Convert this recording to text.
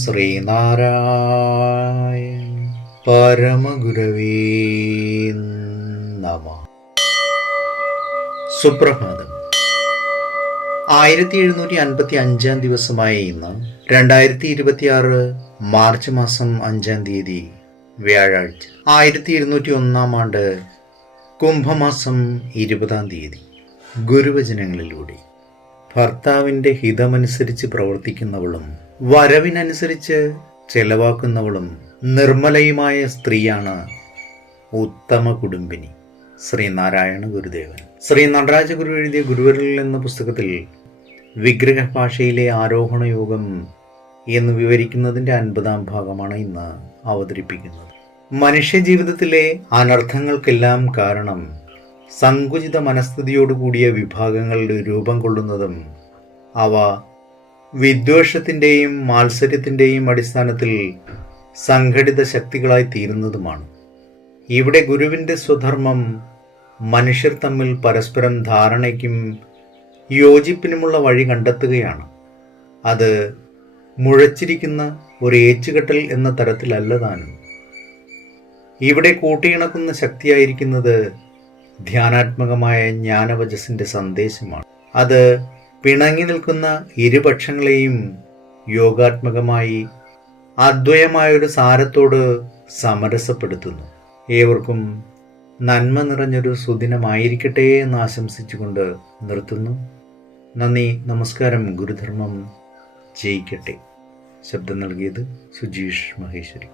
ശ്രീനാരായണ പരമഗുരവേ നമഃ. സുപ്രഭാതം. 1755 ദിവസമായ ഇന്ന് 2026 മാർച്ച് മാസം 5 വ്യാഴാഴ്ച, 1201 ആണ്ട് കുംഭമാസം 20 ഗുരുവചനങ്ങളിലൂടെ ഭർത്താവിൻ്റെ ഹിതമനുസരിച്ച് പ്രവർത്തിക്കുന്നവളും വരവിനനുസരിച്ച് ചെലവാക്കുന്നവളും നിർമ്മലയുമായ സ്ത്രീയാണ് ഉത്തമ കുടുംബിനി. ശ്രീനാരായണ ഗുരുദേവൻ. ശ്രീ നടരാജ ഗുരു എഴുതിയ ഗുരുവരിൽ എന്ന പുസ്തകത്തിൽ വിഗ്രഹ ഭാഷയിലെ ആരോഹണ യോഗം എന്ന് വിവരിക്കുന്നതിൻ്റെ 50-ാം ഭാഗമാണ് ഇന്ന് അവതരിപ്പിക്കുന്നത്. മനുഷ്യ ജീവിതത്തിലെ അനർത്ഥങ്ങൾക്കെല്ലാം കാരണം സങ്കുചിത മനസ്ഥിതിയോടുകൂടിയ വിഭാഗങ്ങളുടെ രൂപം കൊള്ളുന്നതും അവ വിദ്വേഷത്തിൻ്റെയും മാത്സര്യത്തിൻ്റെയും അടിസ്ഥാനത്തിൽ സംഘടിത ശക്തികളായി തീരുന്നതുമാണ്. ഇവിടെ ഗുരുവിൻ്റെ സ്വധർമ്മം മനുഷ്യർ തമ്മിൽ പരസ്പരം ധാരണയ്ക്കും യോജിപ്പിനുമുള്ള വഴി കണ്ടെത്തുകയാണ്. അത് മുഴച്ചിരിക്കുന്ന ഒരു ഏച്ചുകെട്ടൽ എന്ന തരത്തിലല്ല താനും. ഇവിടെ കൂട്ടിയിണക്കുന്ന ശക്തിയായിരിക്കുന്നത് ധ്യാനാത്മകമായ ജ്ഞാനവചസ്സിൻ്റെ സന്ദേശമാണ്. അത് പിണങ്ങി നിൽക്കുന്ന ഇരുപക്ഷങ്ങളെയും യോഗാത്മകമായി അദ്വയമായൊരു സാരത്തോട് സമരസപ്പെടുത്തുന്നു. ഏവർക്കും നന്മ നിറഞ്ഞൊരു സുദിനമായിരിക്കട്ടെ എന്ന് ആശംസിച്ചുകൊണ്ട് നിർത്തുന്നു. നന്ദി, നമസ്കാരം. ഗുരുധർമ്മം ജയിക്കട്ടെ. ശബ്ദം നൽകിയത് സുജീഷ് മഹേശ്വരി.